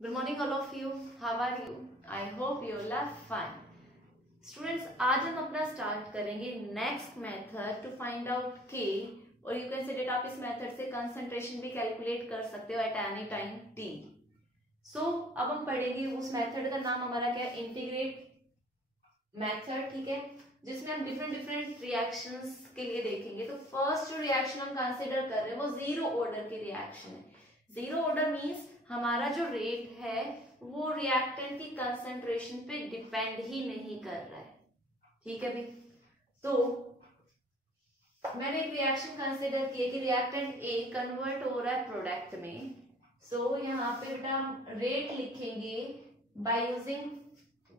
Good morning all of you. How are you? I hope you all are fine. Students, आज हम अपना start करेंगे next method to find out K, और you can say date आप इस method से concentration भी calculate कर सकते हो एट एनी टाइम टी. सो अब हम पढ़ेंगे उस मेथड का नाम हमारा क्या है, इंटीग्रेट मेथड. ठीक है, जिसमें हम डिफरेंट रिएक्शंस के लिए देखेंगे. तो फर्स्ट जो रिएक्शन हम कंसिडर कर रहे हैं वो जीरो ऑर्डर की रिएक्शन है. जीरो ऑर्डर मीन्स हमारा जो रेट है वो रिएक्टेंट की कंसंट्रेशन पे डिपेंड ही नहीं कर रहा है. ठीक है भाई, तो मैंने एक रिएक्शन कंसिडर किया कि रिएक्टेंट ए कन्वर्ट हो रहा है प्रोडक्ट में. सो यहाँ पे बेटा हम रेट लिखेंगे बाय यूजिंग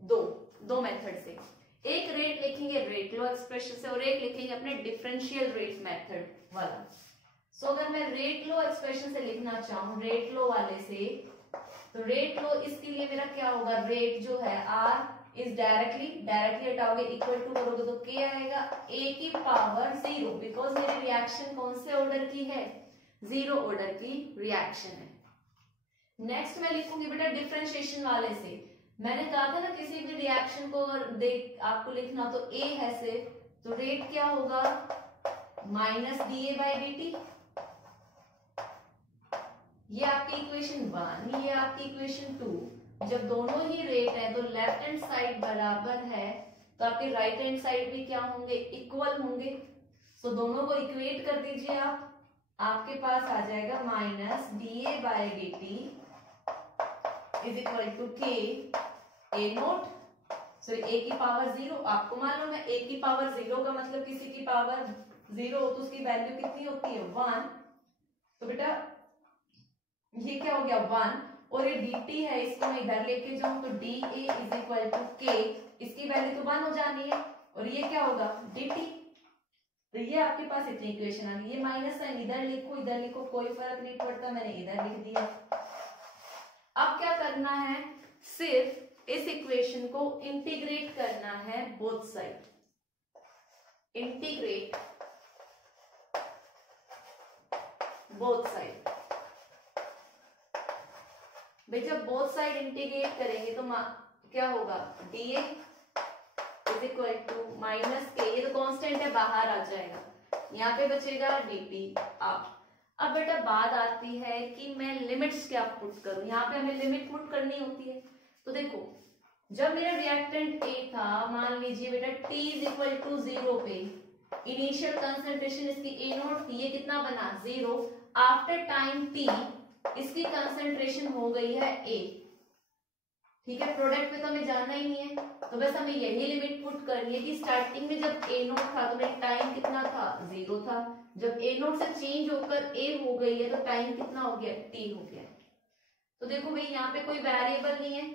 दो मेथड से. एक रेट लिखेंगे रेट लो एक्सप्रेशन से, और एक लिखेंगे अपने डिफरेंशियल रेट मेथड वाला. सो अगर मैं रेट लो एक्सप्रेशन से लिखना चाहूं रेट लो वाले से, तो रेट लो इसके लिए मेरा क्या होगा, रेट जो है आर इज डायरेक्टली हटाओगे इक्वल टू करोगे तो के आएगा ए की पावर 0, बिकॉज मेरी रिएक्शन कौन से ऑर्डर की है, जीरो ऑर्डर की रिएक्शन है. नेक्स्ट मैं लिखूंगी बेटा डिफरेंशिएशन वाले से. मैंने कहा था ना किसी भी रिएक्शन को देख आपको लिखना तो ए है से, तो रेट क्या होगा minus D A by D T. ये आपकी इक्वेशन 1, ये आपकी इक्वेशन 2. जब दोनों ही रेट है तो लेफ्ट हैंड साइड बराबर है तो आपके राइट हैंड साइड भी क्या होंगे, इक्वल होंगे. सो दोनों को इक्वेट कर दीजिए आप, आपके पास आ जाएगा minus D A by D T is equal to K A note. सो ए की पावर 0 आपको मालूम है, ए की पावर 0 का मतलब किसी की पावर 0 हो तो उसकी वैल्यू कितनी होती है 1. तो बेटा ये क्या हो गया 1, और ये dt है इसको मैं इधर लेके जाऊं तो D A is equal to K, इसकी वैल्यू तो 1 हो जानी है, और ये क्या होगा dt. तो ये आपके पास इतनी इक्वेशन आ गई. ये माइनस साइन इधर लिखो कोई फर्क नहीं पड़ता, मैंने इधर लिख दिया. अब क्या करना है, सिर्फ इस इक्वेशन को इंटीग्रेट करना है both side. Integrate both side. भाई जब बोथ साइड इंटीग्रेट करेंगे तो क्या होगा D A is equal to minus K, ये तो कांस्टेंट है बाहर आ जाएगा, यहाँ पे बचेगा डी टी. अब बेटा बात आती है कि मैं लिमिट्स क्या पुट करूं. यहाँ पे हमें लिमिट पुट करनी होती है. तो देखो जब मेरा रिएक्टेंट ए था, मान लीजिए बेटा t इज इक्वल टू 0 पे इनिशियल कंसंट्रेशन इसकी ए नोट थी, ये कितना बना 0. आफ्टर टाइम t इसकी कंसंट्रेशन हो गई है a. ठीक है, प्रोडक्ट पे तो हमें जाना ही नहीं है, तो बस हमें यही लिमिट पुट करनी है कि स्टार्टिंग में जब a नोट था तो मेरा टाइम कितना था 0 था. जब a नोट से चेंज होकर a हो गई है तो टाइम कितना हो गया t हो गया. तो देखो भाई यहाँ पे कोई वेरिएबल नहीं है,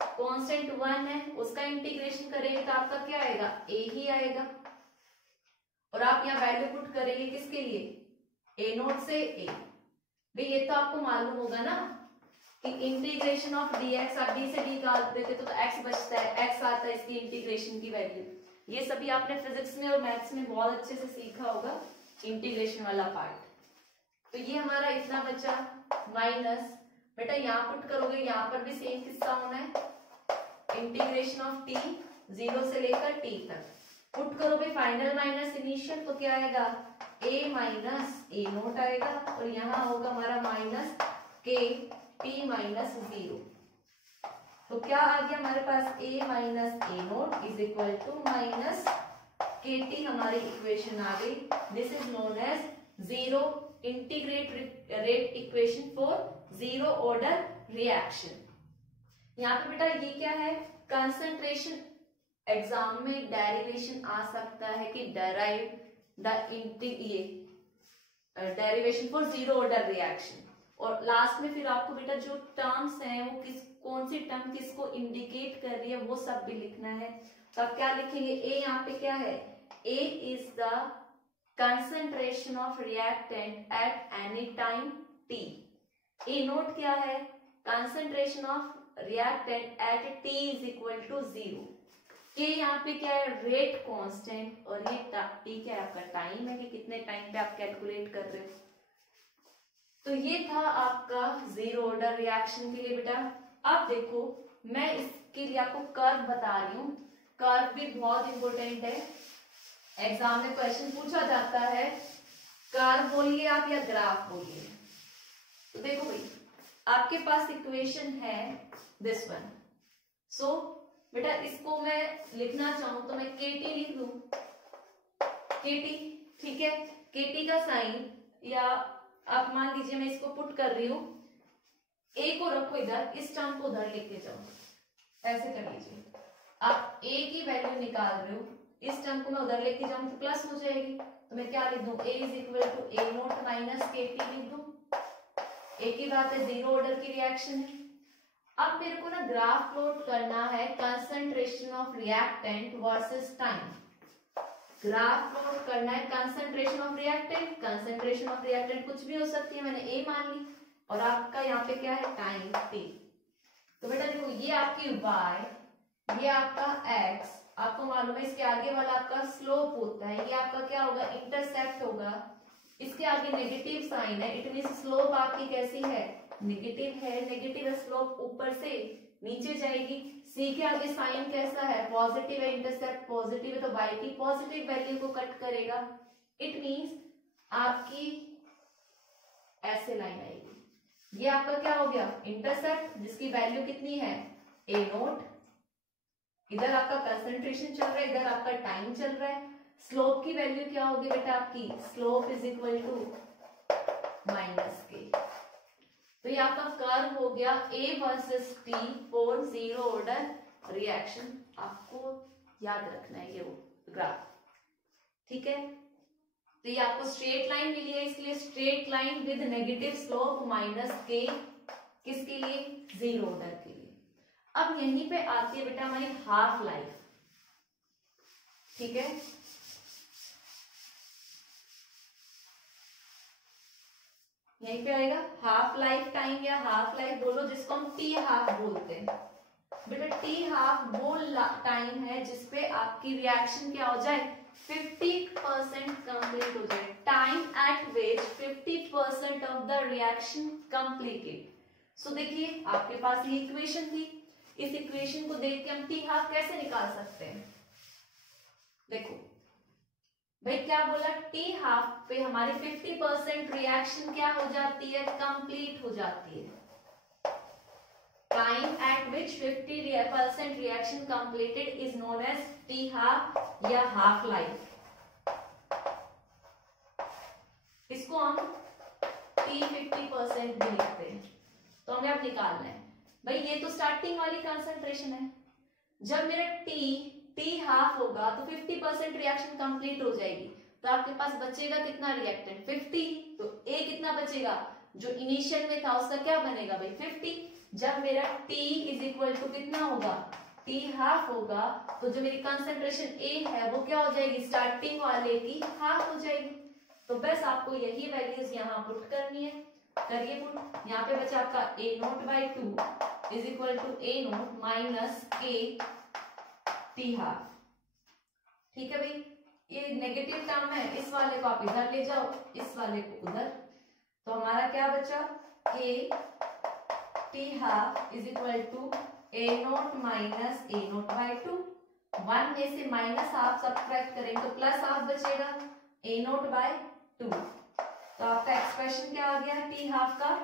कांस्टेंट 1 है, उसका इंटीग्रेशन करेंगे तो आपका क्या आएगा a ही आएगा. और आप यहाँ वैल्यू पुट करेंगे किसके लिए, a नोट से a. भाई ये तो आपको मालूम होगा ना कि इंटीग्रेशन ऑफ dx आप d से d निकाल देते तो x बचता है, x आता है इसकी इंटीग्रेशन की वैल्यू. ये सभी आपने फिजिक्स में और मैथ्स में बहुत अच्छे से सीखा होगा इंटीग्रेशन वाला पार्ट. तो ये हमारा इतना बचा माइनस, बेटा यहाँ पुट करोगे यहाँ पर भी सेम किस्सा होना है, इंटीग्रेशन ऑफ t 0 से लेकर t तक. पुट करोगे फाइनल माइनस इनिशियल तो क्या आएगा a माइनस ए नोट आएगा, और यहाँ होगा हमारा माइनस के t माइनस 0. तो क्या आ गया हमारे पास a minus A naught is equal to minus K T. हमारी इक्वेशन आ गई. This is known as zero integrate rate equation for zero order reaction. यहाँ पे बेटा ये क्या है, कंसंट्रेशन. एग्जाम में डेरिवेशन आ सकता है कि derive derivation for zero order reaction, और लास्ट में फिर आपको बेटा जो टर्म्स हैं वो कौन सी टर्म किसको इंडिकेट कर रही है वो सब भी लिखना है. तो आप क्या लिखेंगे, ए यहाँ पे क्या है, A is the concentration of reactant at any time T. A naught क्या है, concentration of reactant at T is equal to 0. के यहाँ पे क्या है, रेट कांस्टेंट, और ये टी क्या है आपका टाइम है कि कितने टाइम पे आप कैलकुलेट कर रहे हो. तो तो ये था आपका जीरो ऑर्डर रिएक्शन के लिए बेटा। अब देखो मैं इसके लिए आपको कर्व बता रही हूँ। कर्व भी बहुत इंपॉर्टेंट है, एग्जाम में क्वेश्चन पूछा जाता है। कर्व बोलिए आप या ग्राफ बोलिए। तो देखो भाई आपके पास इक्वेशन है दिस वन। सो बेटा इसको मैं लिखना चाहूं तो मैं KT लिख दूं, KT, ठीक है। KT का साइन या आप मान लीजिए मैं इसको पुट कर रही हूं, A को रखो इधर, इस टर्म को उधर लेके जाओ, ऐसे कर लीजिए। आप A की वैल्यू निकाल रहे हो, इस टर्म को मैं उधर लेके जाऊं तो प्लस हो जाएगी, तो मैं क्या लिख दूं, A is equal to A naught minus KT लिख दूं। एक ही बात है, जीरो ऑर्डर की रिएक्शन है। अब मेरे को ना ग्राफ प्लॉट करना है concentration of reactant versus time. Graph plot करना है concentration of reactant. Concentration of reactant कुछ भी हो सकती है, मैंने A मान ली, और आपका यहाँ पे क्या है टाइम T। तो बेटा देखो ये आपकी y, ये आपका x, आपको मालूम है इसके आगे वाला आपका स्लोप होता है, ये आपका क्या होगा इंटरसेप्ट होगा, इसके आगे नेगेटिव साइन है, इट मींस स्लोप आपकी कैसी है नेगेटिव है। नेगेटिव स्लोप ऊपर से नीचे जाएगी। C के आगे साइन कैसा है पॉजिटिव है, इंटरसेप्ट पॉजिटिव है, तो y की पॉजिटिव वैल्यू को कट करेगा। इट मींस आपकी ऐसे लाइन आएगी। ये आपका क्या हो गया इंटरसेप्ट, जिसकी वैल्यू कितनी है A नोट। इधर आपका कंसंट्रेशन चल रहा है, इधर आपका टाइम चल रहा है। स्लोप की वैल्यू क्या होगी बेटा आपकी, slope is equal to minus K। तो ये आपका कर्व हो गया A versus T for zero order reaction. आपको याद रखना है ये वो ग्राफ, ठीक है। तो ये आपको स्ट्रेट लाइन मिली है, इसलिए straight line with negative slope minus K, किसके लिए जीरो ऑर्डर के लिए। अब यहीं पे आती है बेटा हमारी हाफ लाइफ, ठीक है। यहीं पे आएगा हाफ लाइफ टाइम या हाफ लाइफ बोलो, जिसको हम टी हाफ बोलते हैं। बेटा टी हाफ वो टाइम है जिसपे आपकी रिएक्शन क्या हो जाए 50% कंप्लीट हो जाए। Time at which 50% of the reaction completed. So देखिए आपके पास ये इक्वेशन थी, इस इक्वेशन को देख के हम टी हाफ कैसे निकाल सकते हैं। देखो भाई क्या बोला, टी हाफ पे हमारी 50% रिएक्शन क्या हो जाती है कंप्लीट हो जाती है। Time at which 50% reaction completed is known as T half या हाफ लाइफ। इसको हम टी 50% भी लिखते हैं। तो हमें अब निकालना है भाई, ये तो स्टार्टिंग वाली कंसंट्रेशन है। जब मेरा टी हाफ होगा तो 50% रिएक्शन कंप्लीट हो जाएगी, तो आपके पास बचेगा कितना रिएक्टेंट 50। तो A कितना बचेगा, जो इनिशियल में था उसका क्या बनेगा भाई 50। जब मेरा T इज इक्वल टू कितना होगा T हाफ होगा, तो जो मेरी कंसंट्रेशन A है वो क्या हो जाएगी स्टार्टिंग वाले की हाफ हो जाएगी। तो बस आपको यही वैल्यूज यहाँ पुट करनी है, करिए पुट। यहाँ पे बचा आपका A naught by 2 is equal to A naught minus K T half, ठीक है भाई। ये नेगेटिव टर्म है, इस वाले को आप इधर ले जाओ, इस वाले को उधर, तो हमारा क्या बचा K T half is equal to A naught minus A naught by 2। 1 में से माइनस हाफ सब्ट्रैक्ट करेंगे तो प्लस हाफ बचेगा A नोट बाई 2। तो आपका एक्सप्रेशन क्या आ गया टी हाफ का,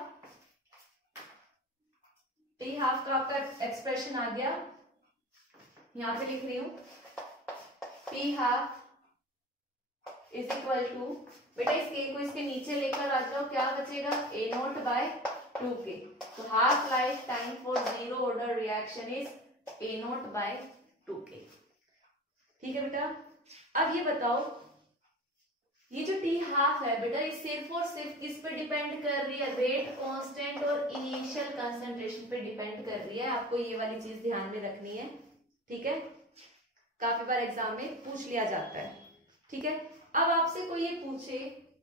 टी हाफ का आपका एक्सप्रेशन आ गया, यहां पे लिख रही हूं P half is equal to, बेटा इस के को इसके नीचे लेकर आ जाओ, क्या बचेगा A नोट बाय 2K। तो half life time for zero order reaction is A naught by 2K, ठीक है बेटा। अब ये बताओ ये जो टी हाफ है बेटा ये सिर्फ और सिर्फ किस पे डिपेंड कर रही है, रेट कांस्टेंट और इनिशियल कंसंट्रेशन पे डिपेंड कर रही है। आपको ये वाली चीज ध्यान में रखनी है, ठीक है। काफी बार एग्जाम में पूछ लिया जाता है, ठीक है। अब आपसे कोई ये पूछे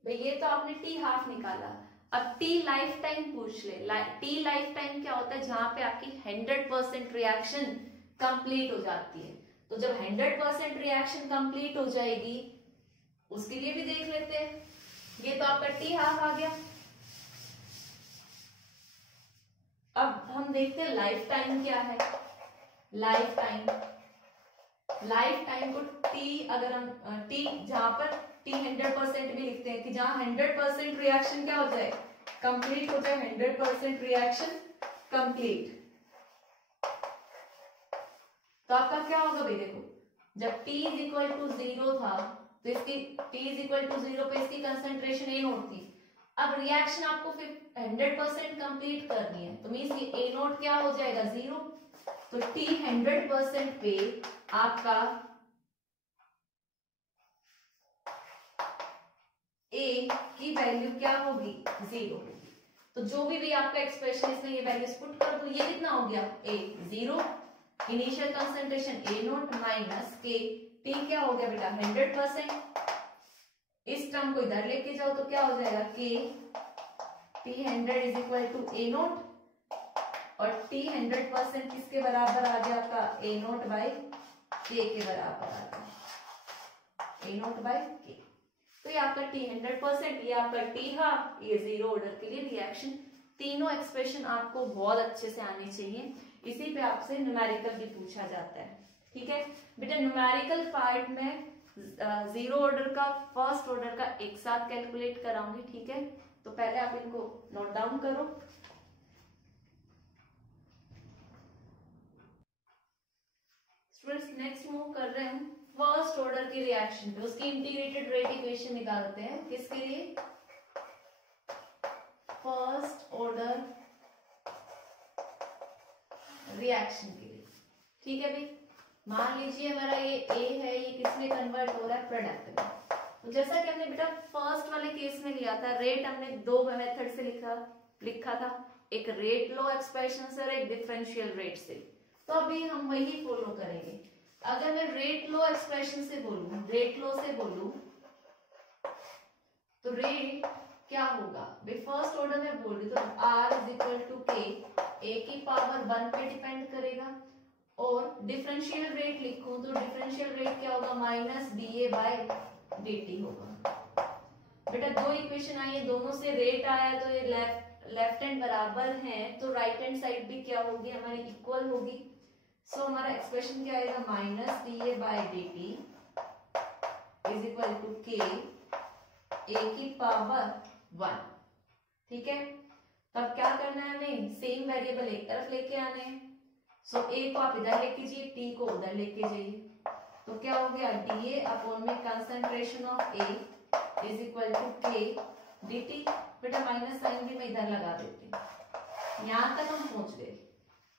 भाई ये तो आपने टी हाफ निकाला, अब टी लाइफ टाइम पूछ ले। टी लाइफ टाइम क्या होता है, जहां पे आपकी 100% रिएक्शन कंप्लीट हो जाती है। तो जब 100% रिएक्शन कंप्लीट हो जाएगी उसके लिए भी देख लेते हैं। ये तो आपका टी हाफ आ गया, देखते हैं लाइफ टाइम क्या है। लाइफ टाइम को टी, अगर हम टी जहां पर टी 100% भी लिखते हैं कि जहां 100% रिएक्शन क्या हो जाए, कंप्लीट हो जाए, 100% रिएक्शन कंप्लीट। तो आपका क्या होगा भाई, देखो जब t इज इक्वल टू 0 था तो इसकी t इज इक्वल टू 0 पे इसकी कंसंट्रेशन ए नोट थी। अब रिएक्शन आपको फिर 100% कंप्लीट करनी है तो मींस ये ए नोट क्या हो जाएगा, 0। तो t 100% पे आपका a की वैल्यू क्या होगी, 0 होगी। तो जो भी आपका एक्सप्रेशन इसमें ये वैल्यूज पुट कर दो, ये कितना हो गया, a 0, initial concentration A note minus K, T क्या हो गया बेटा 100%। इस टर्म को इधर लेके जाओ तो क्या हो जाएगा, K T 100 is equal to A naught, और टी 100% किसके बराबर आ गया आपका, ए नोट बाई के बराबर आ गया, ए नोट बाई के। तो ये आपका टी 100%, ये आपका टी हा, ये 0 ऑर्डर के लिए रिएक्शन। तीनों एक्सप्रेशन आपको बहुत अच्छे से आने चाहिए, इसी पे आपसे न्यूमेरिकल भी पूछा जाता है। ठीक है बेटा, न्यूमेरिकल पार्ट में 0 ऑर्डर का, फर्स्ट ऑर्डर का एक साथ कैलकुलेट कराऊंगी। ठीक है, तो पहले आप इनको नोट डाउन करो। स्टूडेंट्स नेक्स्ट मूव कर रहे हैं फर्स्ट ऑर्डर की रिएक्शन पे, उसकी इंटीग्रेटेड रेट इक्वेशन निकालते हैं। किसके लिए, फर्स्ट ऑर्डर रिएक्शन के लिए। ठीक है भाई, मान लीजिए हमारा ये ए है, ये किसमें कन्वर्ट हो रहा है, प्रोडक्ट में। तो जैसा कि हमने बेटा फर्स्ट वाले केस में लिया था, रेट हमने दो मेथड से लिखा था, एक रेट लो एक्सप्रेशन से और एक डिफरेंशियल रेट से। तो अभी हम वही फॉलो करेंगे। अगर मैं रेट लो एक्सप्रेशन से बोलूं, रेट लो से बोलूं तो रेट क्या होगा भाई, फर्स्ट ऑर्डर में बोल रही तो r is equal to K, A की पावर 1 पे डिपेंड करेगा, और डिफरेंशियल रेट लिखूं तो डिफरेंशियल रेट क्या होगा, minus D A by D T होगा। बेटा दो इक्वेशन आई है, दोनों से रेट आया तो ये लेफ्ट हैंड बराबर है, तो राइट हैंड साइड भी क्या होगी हमारी, इक्वल होगी। सो हमारा एक्सप्रेशन क्या आएगा, minus D A by D T is equal to K, A की पावर 1। ठीक है, तब क्या करना है हमें, सेम वेरिएबल एक तरफ लेके आने हैं। सो ए को आप इधर लेके जाइए, टी को उधर लेके जाइए, तो क्या हो गया, डी ए अपॉन में concentration of A is equal to K D T. बेटा माइनस साइन भी मैं इधर लगा देती हूँ। यहां तक हम पहुंच गए।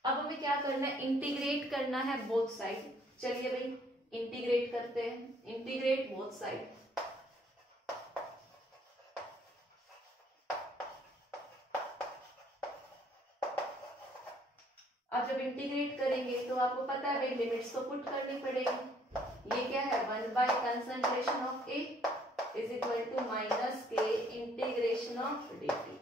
अब हमें क्या करना है, इंटीग्रेट करना है बोथ साइड। चलिए भाई इंटीग्रेट करते हैं, इंटीग्रेट बोथ साइड। अब जब इंटीग्रेट करेंगे तो आपको पता है भाई लिमिट्स तो पुट करनी पड़ेगी। ये क्या है, 1 by concentration of A is equal to minus K integration of D T.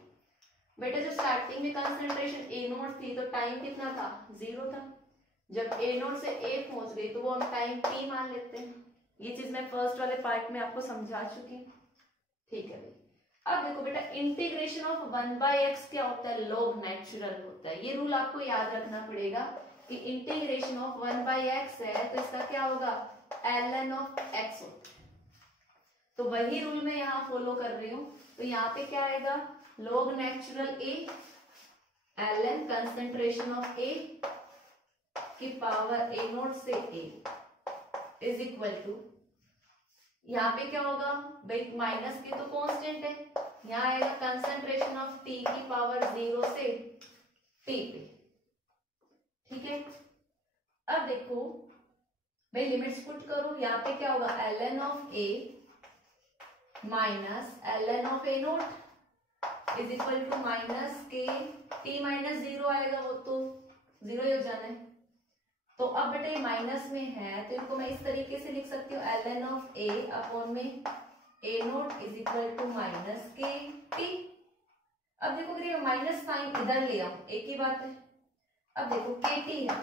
बेटा जो स्टार्टिंग में कंसंट्रेशन ए नोट थी तो टाइम कितना था, 0 था। जब ए नोट से ए पहुंच गई तो वो हम टाइम टी मान लेते हैं। ये चीज मैं फर्स्ट वाले पार्ट में आपको समझा चुकी हूँ। ठीक है भाई, अब देखो बेटा इंटीग्रेशन ऑफ 1 बाय एक्स क्या होता है, लॉग नेचुरल होता है। ये रूल आपको याद रखना पड़ेगा कि इंटीग्रेशन ऑफ 1 बाय एक्स है तो इसका क्या होगा, ln ऑफ एक्स होता है। तो वही रूल मैं यहाँ फॉलो कर रही हूँ। तो यहाँ पे क्या आएगा, log natural a ln concentration of a की पावर a नोट से a इज इक्वल टू, यहाँ पे क्या होगा भाई, माइनस के तो कांस्टेंट है, यहाँ आएगा कंसंट्रेशन ऑफ t की पावर 0 से t पे। ठीक है, अब देखो भाई लिमिट्स पुट करो, यहाँ पे क्या होगा, ln of a minus ln of a naught is equal to minus K, t minus 0 आएगा वो तो 0 ही हो जाना है। तो अब बेटा ये माइनस में है तो इनको मैं इस तरीके से लिख सकती हूँ, ln ऑफ a अपॉन में a naught is equal to minus K T. अब देखो अगर ये माइनस साइन इधर ले आऊं, एक ही बात है। अब देखो के टी है,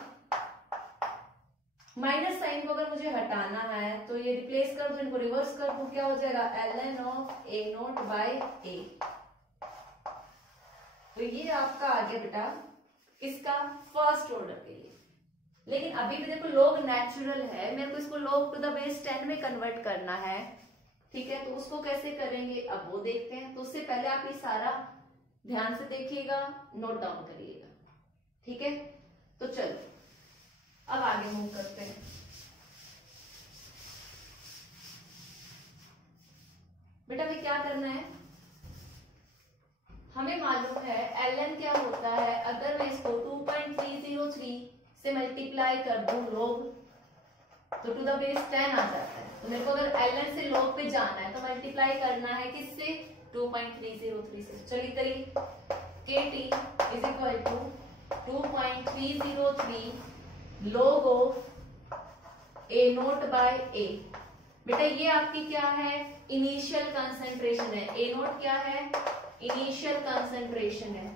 माइनस साइन को अगर मुझे हटाना है तो ये रिप्लेस कर दो, इनको रिवर्स कर दो, क्या हो जाएगा, ln of a naught by a। तो ये आपका आ गया बेटा किसका? फर्स्ट ऑर्डर के लिए। लेकिन अभी भी देखो log नेचुरल है, मेरे को इसको log टू द बेस 10 में कन्वर्ट करना है, ठीक है। तो उसको कैसे करेंगे अब वो देखते हैं। तो उससे पहले आप ये सारा ध्यान से देखिएगा, नोट डाउन करिएगा, ठीक है। तो चलो अब आगे मूव करते हैं। बेटा हमें क्या करना है, हमें मालूम है ln क्या होता है। अगर मैं इसको 2.303 से मल्टीप्लाई कर दूं log, तो टू द बेस 10 आ जाता है। तो मेरे को अगर ln से log पे जाना है तो मल्टीप्लाई करना है किससे? 2.303 से। चलिए करिए, kt is equal to 2.303 log of a naught by a। बेटा ये आपकी क्या है? इनिशियल कंसंट्रेशन है। a नोट क्या है? इनिशियल कंसंट्रेशन है।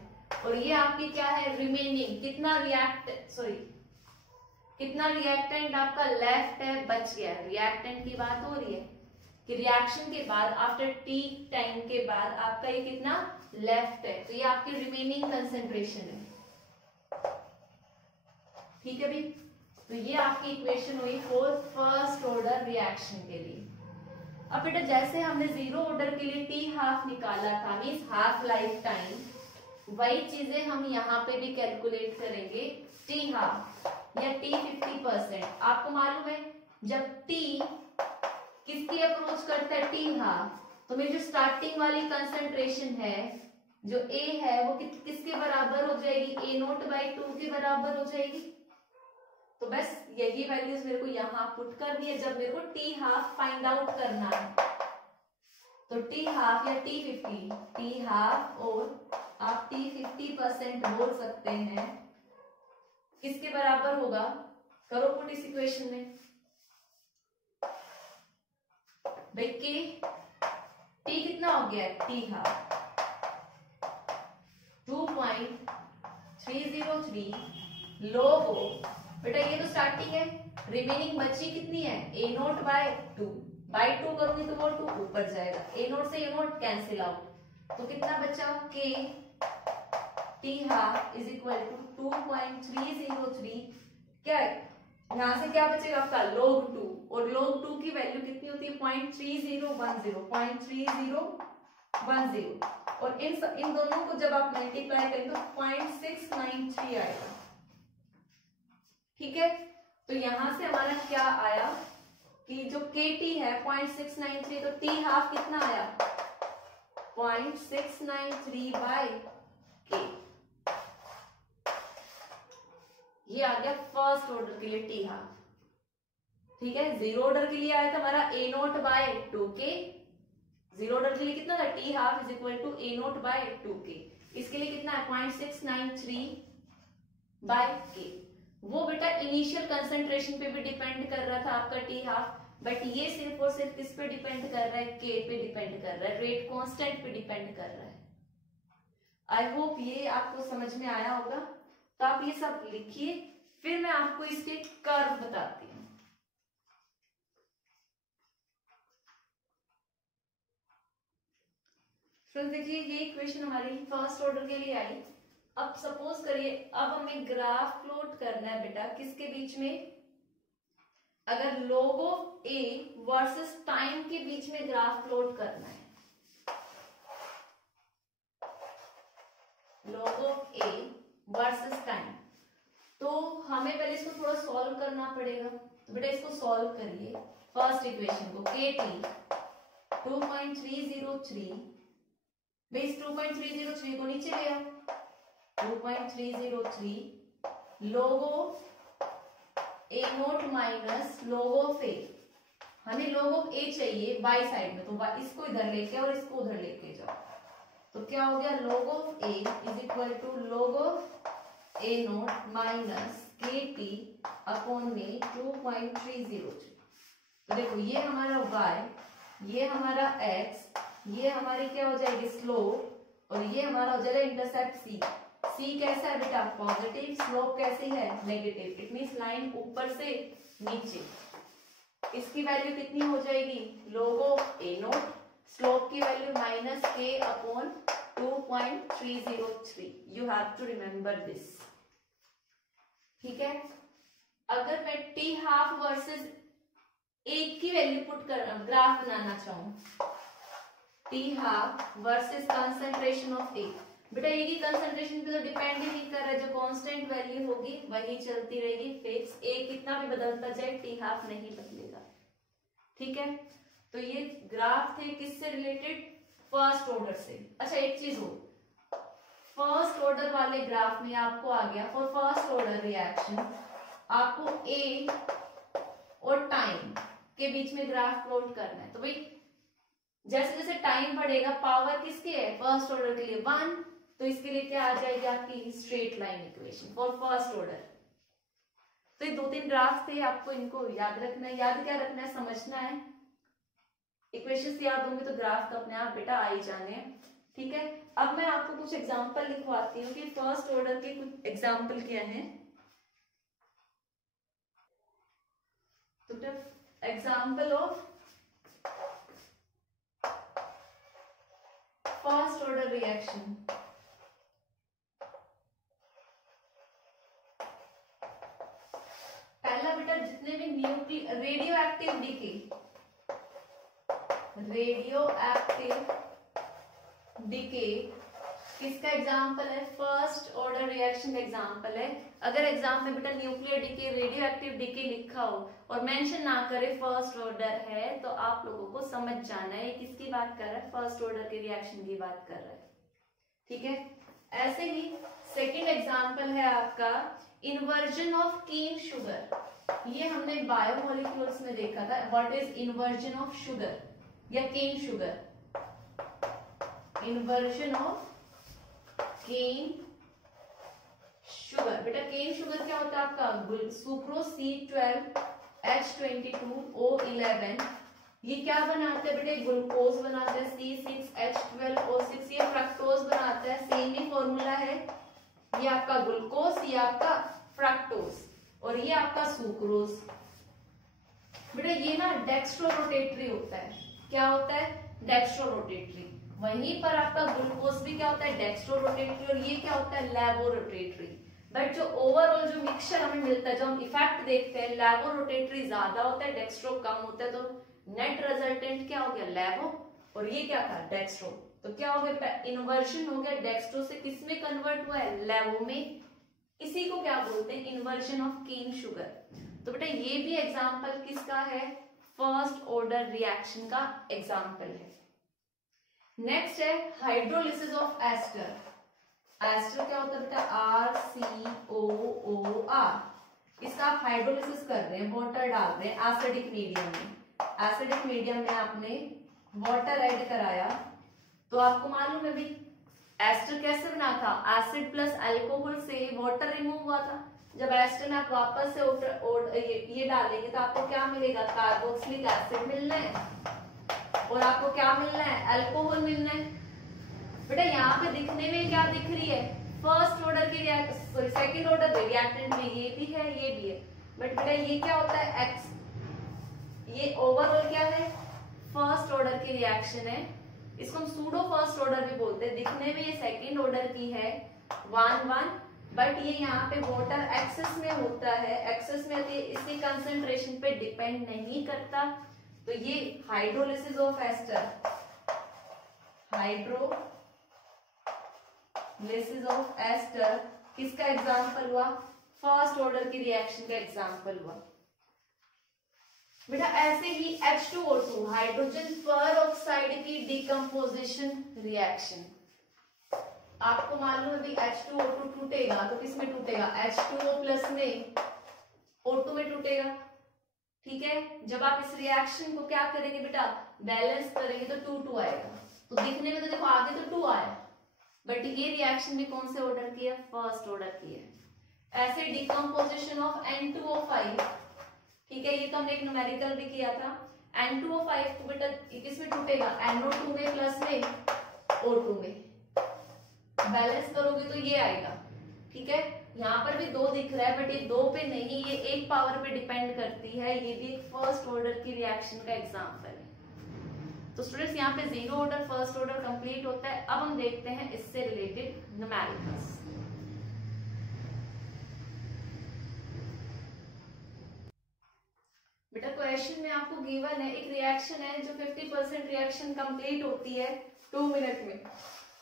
और ये आपकी क्या है? रिमेनिंग। कितना कितना रिएक्टेंट आपका लेफ्ट है, बच गया। रिएक्टेंट की बात हो रही है कि रिएक्शन के बाद आफ्टर टी टाइम के बाद आपका ये कितना लेफ्ट है, तो ये आपकी रिमेनिंग कंसंट्रेशन है, ठीक है भाई। तो ये आपकी इक्वेशन हुई फॉर फर्स्ट ऑर्डर रिएक्शन के लिए। अब बेटा जैसे हमने जीरो ऑर्डर के लिए टी हाफ निकाला था, मींस हाफ लाइफ टाइम, वही चीजें हम यहाँ पे भी कैलकुलेट करेंगे टी हाफ या टी 50%। आपको मालूम है जब टी किसकी अप्रोच करता है? टी हाफ, तो मेरी जो स्टार्टिंग वाली कंसंट्रेशन है जो ए है वो किसके बराबर हो जाएगी? ए नोट बाई 2 के बराबर हो जाएगी। तो बस यही वैल्यूज मेरे को यहाँ पुट करनी है जब मेरे को टी हाफ फाइंड आउट करना है। तो टी हाफ या टी 50, टी हाफ और आप टी 50% बोल सकते हैं, किसके बराबर होगा? करो पुट इस इक्वेशन में भाई। के टी कितना हो गया? टी हाफ 2.303 log ऑफ, बेटा ये तो स्टार्टिंग है, रिमेनिंग बची कितनी है? ए नोट बाय 2। बाय 2 करूंगी तो वो 2 ऊपर जाएगा, ए नोट से ए नोट कैंसिल आउट, तो कितना बचा? K T half is equal to 2.303। क्या है यहां से क्या बचेगा आपका? log 2, और log 2 की वैल्यू कितनी होती है? 0.3010, और इन दोनों को जब आप मल्टीप्लाई करेंगे तो 0.693 आएगा, ठीक है। तो यहां से हमारा क्या आया कि जो kt है 0.693, तो टी हाफ कितना आया? 0.693 बाय के। ये आ गया फर्स्ट ऑर्डर के लिए टी हाफ, ठीक है। जीरो ऑर्डर के लिए आया था हमारा A naught by 2k। Zero order के लिए कितना था? T half is equal to A naught by 2k। इसके लिए कितना है? 0.693 बाय के। वो बेटा इनिशियल कंसंट्रेशन पे भी डिपेंड कर रहा था आपका टी हाफ, बट ये सिर्फ और सिर्फ किस पे डिपेंड कर रहा है? के पे डिपेंड कर रहा है, रेट कांस्टेंट पे डिपेंड कर रहा है। आई होप ये आपको समझ में आया होगा। तो आप ये सब लिखिए, फिर मैं आपको इसके कर्व बताती हूँ। फ्रेंड्स देखिए ये इक्वेशन हमारी फर्स्ट ऑर्डर के लिए आई। अब सपोज करिए अब हमें ग्राफ प्लॉट करना है बेटा किसके बीच में? अगर log of a versus time के बीच में ग्राफ प्लॉट करना है, log of a versus time, तो हमें पहले इसको थोड़ा सॉल्व करना पड़ेगा। तो बेटा इसको सॉल्व करिए, फर्स्ट इक्वेशन को kt 2.303 बेस 2.303 को नीचे ले आओ, 2.303 log of a naught minus log of a। हमें log ऑफ a चाहिए y साइड में, तो इसको इधर लेके और इसको उधर लेके जाओ, तो क्या हो गया? log of a is equal to log of a naught minus kt upon में 2.303। तो देखो ये हमारा y, ये हमारा x, ये हमारी क्या हो जाएगी? स्लोप, और ये हमारा हो जाएगा इंटरसेप्ट c। c कैसा है बेटा? पॉजिटिव। स्लोप कैसी है? नेगेटिव। इट मींस लाइन ऊपर से नीचे। इसकी वैल्यू कितनी हो जाएगी? log of a naught, slope की value minus k upon 2.303। You have to remember this. ठीक है। अगर मैं टी हाफ वर्सेस एक की वैल्यू पुट कर ग्राफ बनाना चाहूं, T half versus concentration of A, बेटा ये की कंसंट्रेशन पे तो डिपेंड ही नहीं कर रहा है, जो कांस्टेंट वैल्यू होगी वही चलती रहेगी फिक्स, ए कितना भी बदलता जाए टी हाफ नहीं बदलेगा। ठीक है, तो ये ग्राफ थे किससे रिलेटेड, फर्स्ट ऑर्डर से। अच्छा एक चीज हो, फर्स्ट ऑर्डर वाले ग्राफ में आपको आ गया फॉर फर्स्ट ऑर्डर रिएक्शन, आपको ए और टाइम के बीच में ग्राफ प्लॉट करना है। तो भाई जैसे जैसे टाइम बढ़ेगा, पावर किसकी है, फर्स्ट ऑर्डर के लिए 1, तो इसके लिए क्या आ जाएगी आपकी straight line equation for first order. तो ये 2-3 ग्राफ थे, आपको इनको याद रखना है। याद क्या रखना है, समझना है। इक्वेशंस याद होंगे तो ग्राफ तो अपने आप बेटा आ ही जाने हैं। ठीक है, अब मैं आपको कुछ एग्जांपल लिखवाती हूँ कि फर्स्ट ऑर्डर के कुछ एग्जांपल क्या हैं। तो example of first order reaction. पहला बेटा जितने भी nuclear radioactive decay, radioactive decay किसका एग्जांपल है, फर्स्ट ऑर्डर रिएक्शन का एग्जांपल है। अगर एग्जाम में बेटा nuclear decay radioactive decay लिखा हो और मेंशन ना करे फर्स्ट ऑर्डर है, तो आप लोगों को समझ जाना है किसकी बात कर रहा है, फर्स्ट ऑर्डर के रिएक्शन की बात कर रहा है। ठीक है, ऐसे ही सेकंड एग्जांपल है आपका इन्वर्जन ऑफ केन शुगर। ये हमने बायोमोलिक्यूल्स में देखा था, what is inversion of sugar या cane sugar. Inversion of cane sugar, बेटा केन शुगर क्या होता है आपका, सुक्रोज C12H22O11, ये क्या बनाते हैं बेटे, ग्लूकोज बनाते हैं C6H12O6, ये फ्रक्टोज बनाता है, सेम ही फॉर्मूला है, ये आपका ग्लूकोज, ये आपका फ्रक्टोज और ये आपका सुक्रोज। बेटा ये ना डेक्स्ट्रो रोटेटरी होता है, क्या होता है, डेक्स्ट्रो रोटेटरी। वहीं पर आपका ग्लूकोज भी क्या होता है, डेक्स्ट्रो रोटेटरी, और ये क्या होता है, लेवो रोटेटरी। बट जो ओवरऑल जो मिक्सचर हमें मिलता है, जो हम इफेक्ट देखते हैं, लेवो रोटेटरी ज्यादा होता है, डेक्स्ट्रो कम होता है, तो नेट रिजल्टेंट क्या हो गया, लेवो, और ये क्या था, डेक्स्ट्रो। तो क्या हो गया, इन्वर्जन हो गया, डेक्स्ट्रो से किस में कन्वर्ट हुआ है, लेवो में। इसी को क्या बोलते हैं, इन्वर्जन ऑफ केन शुगर। तो बेटा ये भी एग्जाम्पल किसका है, फर्स्ट ऑर्डर रिएक्शन का एग्जाम्पल है। नेक्स्ट है हाइड्रोलिसिस ऑफ एस्टर। एस्टर क्या होता है बेटा, RCOOR। इसका आप हाइड्रोलिसिस कर रहे हैं, वाटर डाल रहे हैं एसिडिक मीडियम में। एसिडिक मीडियम में आपने वाटर ऐड कराया, तो आपको मालूम है भी एस्टर कैसे बना था, एसिड प्लस अल्कोहल से वाटर रिमूव हुआ था। जब एस्टर में आप वापस से ये डालेंगे तो आपको क्या मिलेगा, कार्बोक्सिलिक एसिड मिलना है और आपको क्या मिलना है, अल्कोहल मिलना है। बेटा यहाँ पे दिखने में क्या दिख रही है, फर्स्ट ऑर्डर की रिएक्शन, सेकंड ऑर्डर रिएक्टेंट में ये भी है ये भी है, बट बेटा ये क्या होता है, एक्स, ये ओवरऑल क्या है, फर्स्ट ऑर्डर की रिएक्शन है। इसको हम सूडो फर्स्ट ऑर्डर भी बोलते हैं। दिखने में ये सेकंड ऑर्डर की है 1-1, बट ये यहाँ पे वाटर एक्सेस में होता है, एक्सेस में इसी कंसंट्रेशन पे डिपेंड नहीं करता। तो ये hydrolysis of ester, hydrolysis of ester किसका एग्जांपल हुआ, फर्स्ट ऑर्डर की रिएक्शन का एग्जांपल हुआ। बेटा ऐसे ही H2O2 हाइड्रोजन पर ऑक्साइड की डिकम्पोजिशन रिएक्शन। आपको मालूम है भी H2O2 टूटेगा तो किस में टूटेगा, H2O प्लस में, O2 में टूटेगा। ठीक है, जब आप इस रिएक्शन को क्या करेंगे बेटा, बैलेंस करेंगे तो 2-2 आएगा। तो दिखने में तो देखो आगे तो 2 आया, बट ये रिएक्शन भी कौन से ऑर्डर की है, फर्स्ट ऑर्डर की है। ऐसे डिकम्पोजिशन ऑफ N2O5, ठीक है, ये तो हमने एक न्यूमेरिकल भी किया था। N2O5 को बेटा किस में टूटेगा, NO2 में प्लस में O2 में। बैलेंस करोगे तो ये आएगा। ठीक है, यहाँ पर भी 2 दिख रहा है, बट ये 2 पे नहीं, ये 1 पावर पे डिपेंड करती है। ये भी एक फर्स्ट ऑर्डर की रिएक्शन का एग्जांपल है। तो स्टूडेंट्स यहाँ पे 0 ऑर्डर फर्स्ट ऑर्डर कंप्लीट होता है। अब हम देखते हैं इससे रिलेटेड न्यूमेरिकल्स। क्वेश्चन में आपको गिवन है एक रिएक्शन है जो 50% रिएक्शन कंप्लीट होती है 2 मिनट में,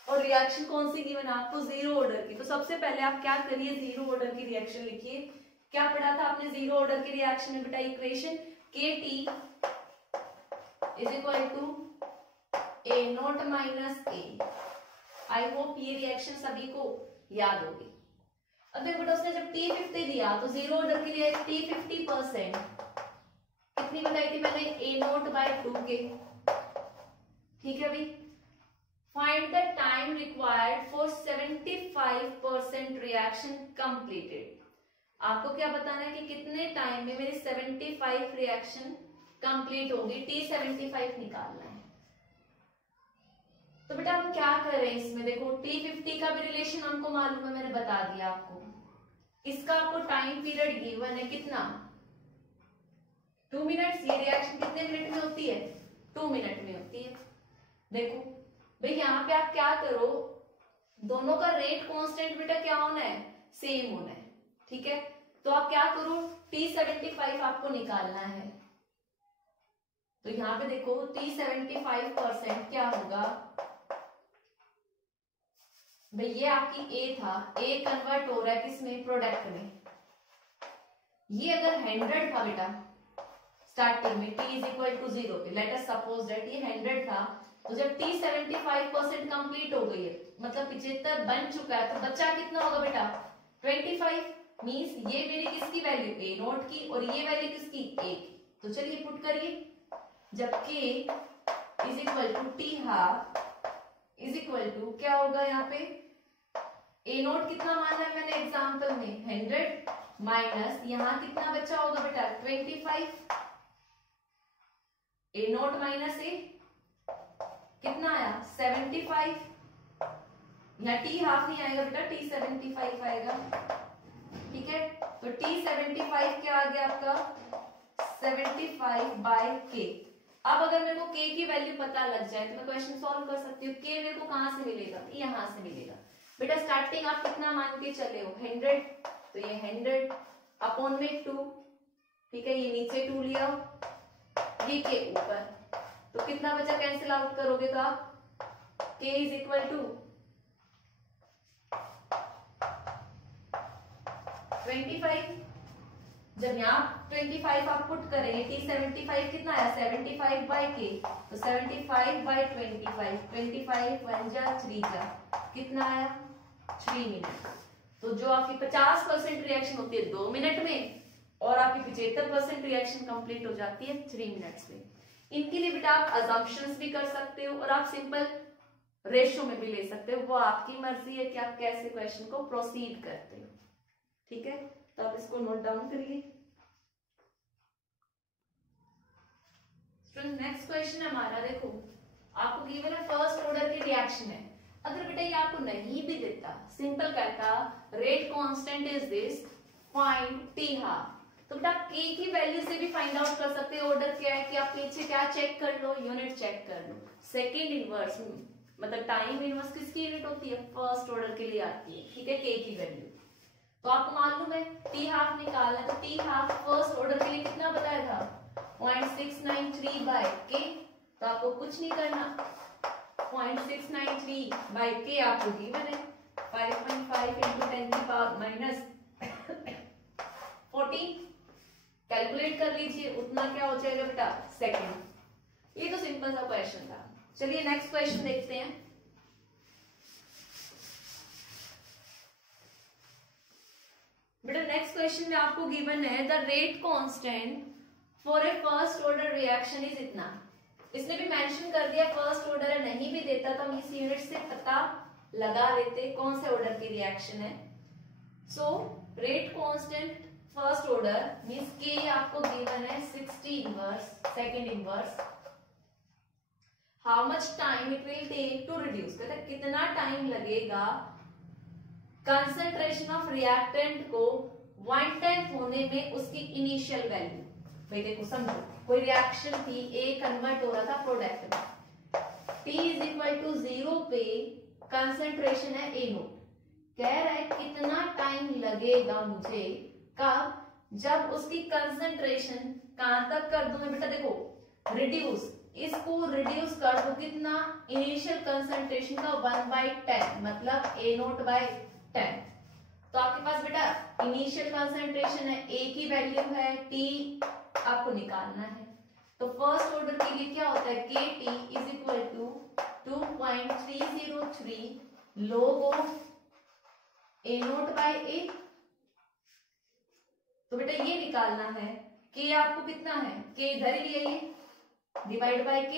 और रिएक्शन कौन सी गिवन है आपको, जीरो ऑर्डर की। तो सबसे पहले आप क्या करिए, जीरो ऑर्डर की रिएक्शन लिखिए। क्या पढ़ा था आपने जीरो ऑर्डर की रिएक्शन में बेटा, equation KT is equal to A0 minus A। I hope ये रिएक्शन सभी को याद होगी। अब देखो बेटा उसने जब T50 दिया तो जीरो ऑर्डर के लिए T50% कितनी बताई थी मैंने, A0/2 के। ठीक है भाई, find the time required for 75% reaction completed. आपको क्या बताना है कि कितने टाइम में मेरी 75 रिएक्शन कंप्लीट होगी, T75 निकालना है। तो बेटा हम क्या करें इसमें, देखो T50 का भी रिलेशन हमको मालूम है, मैंने बता दिया आपको। इसका आपको टाइम पीरियड गिवन है कितना, 2 मिनट्स। ये रिएक्शन कितने मिनट में होती है, 2 मिनट में होती है। देखो भाई यहाँ पे आप क्या करो, दोनों का रेट कांस्टेंट बेटा क्या होना है, सेम होना है। ठीक है, तो आप क्या करो, T75 आपको निकालना है। तो यहाँ पे देखो T75% क्या होगा भाई, ये आपकी A था, A कन्वर्ट हो रहा है किसमें, प्रोडक्ट में। ये अगर 100 था बेटा स्टार्टिंग में T इज इक्वल टू 0 पे, लेट अस सपोज दैट ये 100 था, तो जब T75% कंप्लीट हो गई है, मतलब 75 बन चुका है, तो बचा कितना होगा बेटा, 25। मींस ये मेरी किसकी वैल्यू, A0 की, और ये वैल्यू किसकी, A की। तो चलिए पुट करिए, जब K is equal to T½ is equal to क्या होगा यहाँ पे, A0 कितना माना है मैंने एग्जाम्पल में 100 माइनस यहाँ कितना बचा होगा बेटा 25, A0 माइनस A कितना आया 75, यहाँ T½ नहीं आएगा बेटा, T75 आएगा। ठीक है, तो T75 क्या आ गया आपका 75/K। अब अगर मेरे को K की वैल्यू पता लग जाए तो मैं क्वेश्चन सॉल्व कर सकती हूँ। K मेरे को कहां से मिलेगा, यहां से मिलेगा। बेटा स्टार्टिंग आप कितना मान के चले हो 100, तो ये 100 अपॉन में 2। ठीक है, ये नीचे 2 लिया, ये K ऊपर, तो कितना बचा, कैंसिल आउट करोगे तो आप K इज इक्वल टू 25। जब यहाँ 25 आप पुट करेंगे, T75 कितना आया 75/K, तो 75/25, 25 1 जा 3 जा कितना आया 3 मिनट। तो जो आपकी 50% रिएक्शन होती है 2 मिनट में, और आपकी 75% रिएक्शन कंप्लीट हो जाती है 3 मिनट्स में। इनके लिए बेटा आप अजम्पशंस भी कर सकते हो और आप सिंपल रेशियो में भी ले सकते हो, वो आपकी मर्जी है कि आप कैसे क्वेश्चन को प्रोसीड करते हो। ठीक है, तो आप इसको नोट डाउन करिए। स्टूडेंट नेक्स्ट क्वेश्चन हमारा, देखो आपको गिवन है फर्स्ट ऑर्डर की रिएक्शन है। अगर बेटा ये आपको नहीं भी देता, सिंपल कहता rate constant is this, find T½ तो बेटा K की वैल्यू से भी फाइंड आउट कर सकते हो ऑर्डर क्या है, कि आप पीछे क्या चेक कर लो, यूनिट चेक कर लो। सेकेंड इनवर्स मतलब टाइम इनवर्स किसकी यूनिट होती है, फर्स्ट ऑर्डर के लिए आती है। ठीक है, K की वैल्यू तो आपको मालूम है T½ निकालना है, तो T½ फर्स्ट ऑर्डर के लिए कितना बताया था 0.693/K। तो आपको कुछ नहीं करना, 0.693/K आपको गिवन है 5.5 × 10⁻⁻14। कैलकुलेट कर लीजिए, उतना क्या हो जाएगा बेटा सेकंड। ये तो सिंपल सा क्वेश्चन था। चलिए नेक्स्ट क्वेश्चन देखते हैं। बेटा नेक्स्ट क्वेश्चन में आपको गिवन है the rate constant for a first order reaction is इतना। इसने भी मेंशन कर दिया फर्स्ट ऑर्डर है, नहीं भी देता तो हम इस यूनिट से पता लगा लेते कौन से ऑर्डर की रिएक्शन है। So rate constant first order means K आपको गिवन है 60 inverse second inverse. How much time it will take to reduce, कहते हैं कितना टाइम लगेगा कंसंट्रेशन ऑफ रिएक्टेंट को 1/10 होने में उसकी इनिशियल वैल्यू। भाई देखो समझो, कोई रिएक्शन थी, A कन्वर्ट हो रहा था प्रोडक्ट में, T इज इक्वल टू 0 पे कंसंट्रेशन है A0। कह रहा है कितना टाइम लगेगा मुझे, कब जब उसकी कंसंट्रेशन कहां तक कर दूं बेटा, देखो रिड्यूस, इसको रिड्यूस कर दो कितना, इनिशियल कंसंट्रेशन का 1/10 मतलब A0/10। तो आपके पास बेटा इनिशियल कंसंट्रेशन है, A की वैल्यू है, T आपको निकालना है। तो फर्स्ट ऑर्डर के लिए क्या होता है, KT is equal to 2.303 log of A0/A। तो बेटा ये निकालना है, K आपको कितना है, K इधर ही है, ये डिवाइड बाय K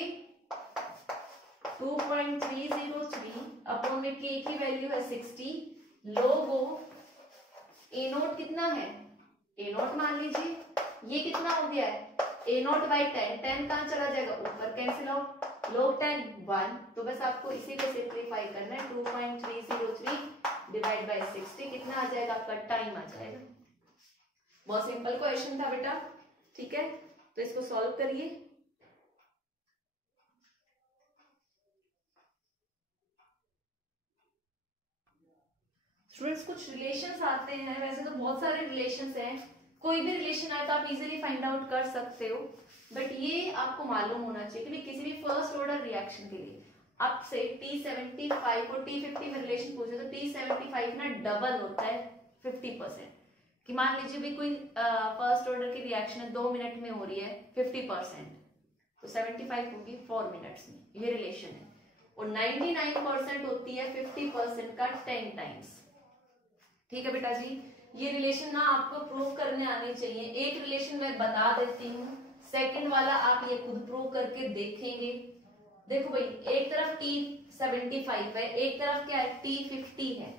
2.303 अपॉन में K की वैल्यू है 60 log ऑफ A0 कितना है, A0 मान लीजिए, ये कितना हो गया है A0/10, 10 कहां चला जाएगा ऊपर, कैंसिल आउट, log 10 1। तो बस आपको इसी को सिंप्लीफाई करना है, 2.303 डिवाइड बाय 60 कितना आ जाएगा आपका, टाइम आ जाएगा। बहुत सिंपल क्वेश्चन था बेटा, ठीक है। तो इसको सॉल्व करिए। स्टूडेंट्स कुछ रिलेशंस आते हैं, वैसे तो बहुत सारे रिलेशंस हैं, कोई भी रिलेशन आए तो आप इजीली फाइंड आउट कर सकते हो, बट ये आपको मालूम होना चाहिए कि किसी भी फर्स्ट ऑर्डर रिएक्शन के लिए आपसे T75 और T50 में रिलेशन पूछे तो T75 ना डबल होता है 50%, कि मान लीजिए भी कोई फर्स्ट ऑर्डर की रिएक्शन है 2 मिनट में हो रही है 50%, तो 75 होगी 4 मिनट्स में, ये रिलेशन है। और 99% होती है 50% का 10 टाइम्स। ठीक है बेटा जी, ये रिलेशन ना आपको प्रूव करने आने चाहिए। एक रिलेशन मैं बता देती हूँ, सेकंड वाला आप ये खुद प्रूव करके देखेंगे। देखो भाई, एक तरफ T75 है, एक तरफ क्या है T50 है।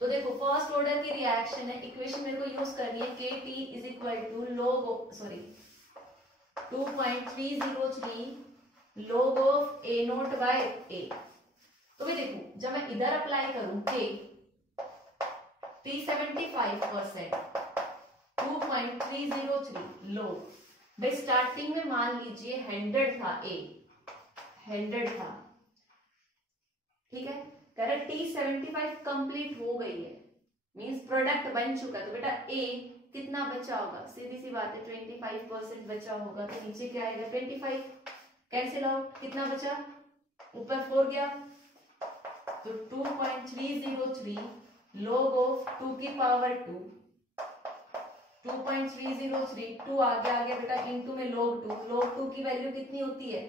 तो देखो फर्स्ट ऑर्डर की रिएक्शन है, इक्वेशन मेरे को यूज करनी है, KT is equal to log 2.303 log of A0/A। तो भी देखो जब मैं इधर अप्लाई करूं K T75% 2.303 log, भाई स्टार्टिंग में मान लीजिए 100 था, A 100 था, ठीक है। कह रहे T75 कंप्लीट हो गई है, मींस प्रोडक्ट बन चुका, तो बेटा A कितना बचा होगा, सीधी सी बात है 25% बचा होगा, तो नीचे क्या आएगा 25, कैंसिल आउट, कितना बचा ऊपर 4 गया, तो 2.303 log ऑफ 2 की पावर 2, 2.303 2 आ गया बेटा इनटू में log 2 की वैल्यू कितनी होती है,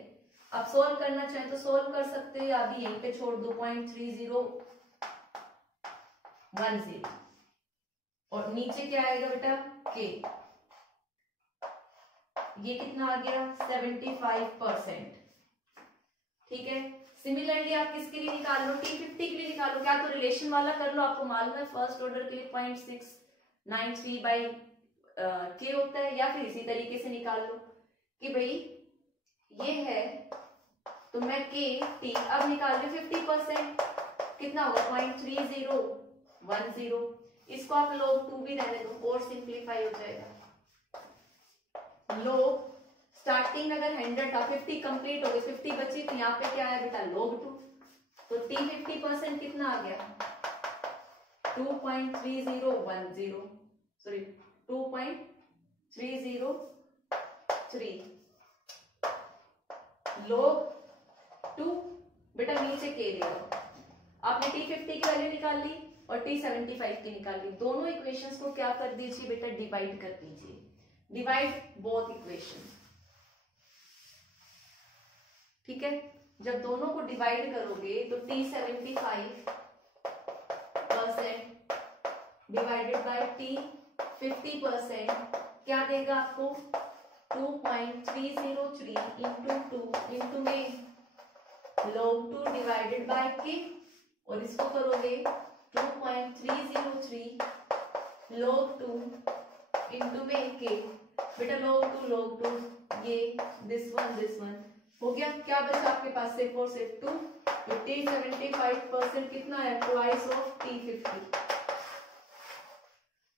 आप सोल्व करना चाहें तो सोल्व कर सकते हैं, अभी यहीं पे छोड़ दो 0.3010, और नीचे क्या आएगा बेटा K, ये कितना आ गया 75%, ठीक है। सिमिलरली आप किसके लिए निकाल लो, T50 के लिए निकालो, क्या तो रिलेशन वाला कर लो, आपको मालूम है फर्स्ट ऑर्डर के लिए 0.693/K होता है, या फिर इसी तरीके से निकाल लो कि भाई ये है, तो मैं KT अब निकाल लो 50%, कितना होगा 0.3010, इसको आप log 2 भी रहने दो और सिंप्लीफाई हो जाएगा। log स्टार्टिंग अगर 100 था, 50 कंप्लीट हो गई, 50 बची, तो यहाँ पे क्या है बेटा log 2, तो T50% कितना आ गया 2.3010, सॉरी 2.303 log 2, बेटा नीचे K ले लो, आपने T50 की वैल्यू निकाल ली और T75 की निकाल ली, दोनों इक्वेशंस को क्या कर दीजिए बेटा डिवाइड कर दीजिए, डिवाइड बोथ इक्वेशंस, ठीक है। जब दोनों को डिवाइड करोगे तो T75% डिवाइडेड बाय T50% क्या देगा आपको 2.303 इंटू 2 इंटू में log 2 डिवाइडेड बाय K, और इसको करोगे 2.303 log 2 इंटू में K, बेटा log 2 ये दिस वन हो गया, क्या बचा आपके पास सिर्फ और सिर्फ 2, तो T75% कितना है ट्वाइस ऑफ T50।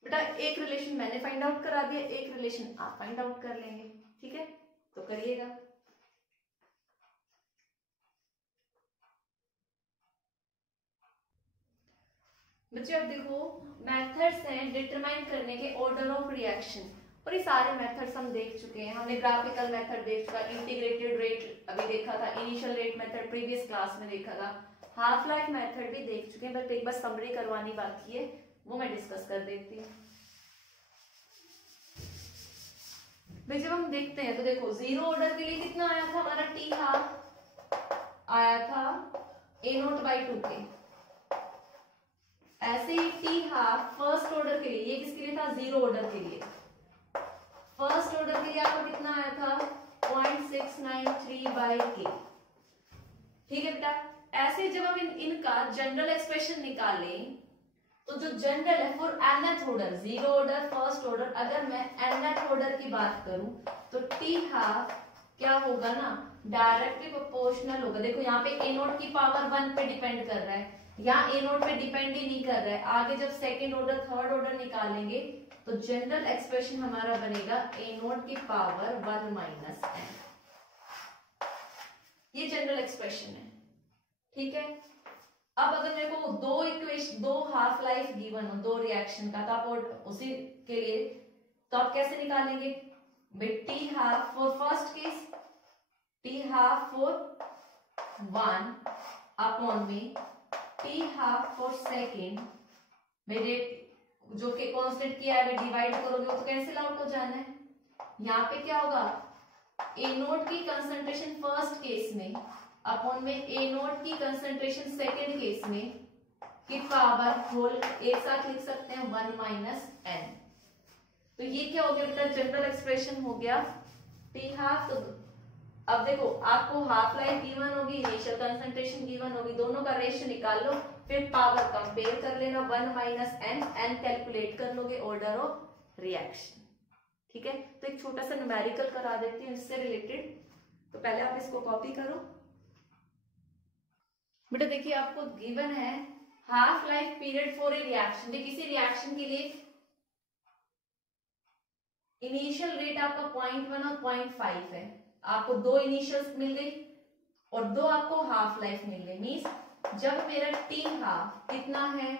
बेटा एक रिलेशन मैंने फाइंड आउट करा दिया, एक रिलेशन आप फाइंड आउट कर लेंगे, ठीक है, तो करिएगा। बच्चों अब देखो मेथड्स हैं डिटरमाइन करने के ऑर्डर ऑफ रिएक्शन, और ये सारे मेथड्स हम देख चुके हैं। हमने ग्राफिकल मेथड देख चुका, इंटीग्रेटेड रेट अभी देखा था, initial rate method previous class में देखा था, हाफ लाइफ मेथड भी देख चुके हैं, बट एक बार समरी करवानी बाकी है, वो मैं डिस्कस कर देती हूँ। भाई जब हम देखते हैं तो देखो जीरो ऑर्डर के लिए कितना आया था हमारा, टी हाफ आया था A0/2K। ऐसे ही टी हाफ फर्स्ट ऑर्डर के लिए, ये किसके लिए था, जीरो ऑर्डर के लिए, फर्स्ट ऑर्डर के लिए आपको कितना आया था 0.693/K। ठीक है बेटा, ऐसे जब हम इनका जनरल एक्सप्रेशन निकालें तो जो जनरल है for nth order, zero order first order, अगर मैं nth ऑर्डर की बात करूं तो टी हाफ क्या होगा ना, डायरेक्टली प्रोपोर्शनल होगा। देखो यहाँ पे A0 की पावर 1 पे डिपेंड कर रहा है, यहाँ A0 पे डिपेंड ही नहीं कर रहा है। आगे जब सेकेंड ऑर्डर थर्ड ऑर्डर निकालेंगे तो जनरल एक्सप्रेशन हमारा बनेगा A0 की पावर 1 माइनस n। ये जनरल एक्सप्रेशन है, ठीक है। अब अगर मेरे को दो इक्वेशन, दो हाफ लाइफ गिवन हो दो रिएक्शन का, तो आप उसी के लिए तो आप कैसे निकालेंगे, T half for first case, T half for 1 upon में टी हाफ फॉर सेकेंड, मेरे जो कि कांस्टेंट किया है डिवाइड करोगे तो कैंसिल आउट हो जाना है। यहाँ पे क्या होगा, A0 की कंसंट्रेशन फर्स्ट केस में अपॉन में A0 की कंसंट्रेशन सेकेंड केस में की पावर होल, एक साथ लिख सकते हैं 1 माइनस n। तो ये क्या हो गया बेटा, जनरल एक्सप्रेशन हो गया टी हाफ। तो अब देखो आपको हाफ लाइफ गिवन होगी, इनिशियल कंसंट्रेशन गिवन होगी, दोनों का रेशियो निकाल लो, फिर पावर कंपेयर कर लेना 1 माइनस n, n कैलकुलेट कर लोगे ऑर्डर ऑफ रिएक्शन। ठीक है, तो एक छोटा सा न्यूमेरिकल करा देती हूँ इससे रिलेटेड, तो पहले आप इसको कॉपी करो बेटा। देखिए आपको गिवन है half life period for a reaction, किसी रिएक्शन के लिए इनिशियल रेट आपका 0.1 और 0.5 है, आपको दो इनिशियल्स मिल गई और दो आपको हाफ लाइफ मिल गई। मींस जब मेरा टी हाफ कितना है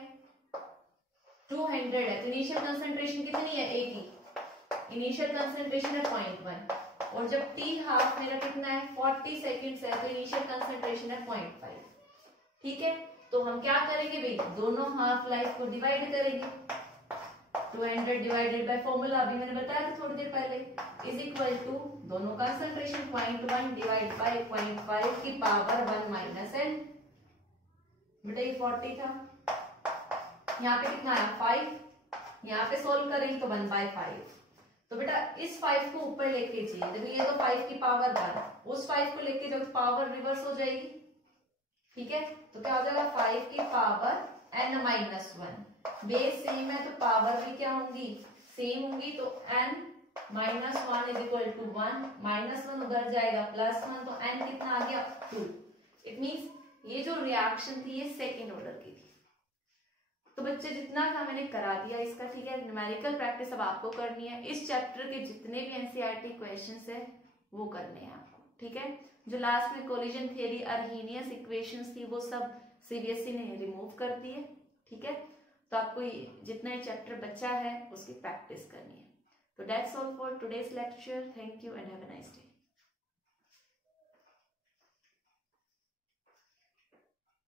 200 है, तो इनिशियल कंसंट्रेशन कितनी है, एक ही इनिशियल कंसंट्रेशन है 0.1, और जब टी हाफ मेरा कितना है 40 सेकेंड्स है, तो इनिशियल कंसंट्रेशन है 0.5। ठीक है, तो हम क्या करेंगे भाई, दोनों हाफ लाइफ को डिवाइड करेंगे, 200 डिवाइडेड बाय फॉर्मूला अभी मैंने बताया था थोड़ी देर पहले, इज इक्वल टू दोनों कंसंट्रेशन 0.1 डिवाइड बाय 0.5 की पावर 1 माइनस n। बेटा ये 40 था, यहाँ पे कितना आया 5, यहाँ पे सोल्व करेंगे तो 1/5। तो बेटा इस 5 को ऊपर लेके चाहिए, देखो ये तो 5 की पावर 1, उस 5 को लेके जब पावर रिवर्स हो जाएगी, ठीक है, तो क्या हो जाएगा 5 की power n minus 1। Base same है तो पावर भी क्या होंगी, सेम होंगी, तो n minus 1 is equal to 1, minus 1 उधर जाएगा प्लस 1, तो n कितना आ गया 2। इट मींस ये जो रिएक्शन थी ये सेकेंड ऑर्डर की थी। तो बच्चे जितना था मैंने करा दिया इसका, ठीक है। न्यूमेरिकल प्रैक्टिस अब आपको करनी है, इस चैप्टर के जितने भी एनसीईआरटी क्वेश्चंस है वो करने हैं आपको, ठीक है। जो लास्ट में कोलिजन थियरी, अर्हीनियस इक्वेशंस थी वो सब सीबीएसई ने रिमूव कर दिए, ठीक है। तो आपको जितना ये चैप्टर बचा है उसकी प्रैक्टिस करनी है। तो that's all for today's lecture, thank you and have a nice day.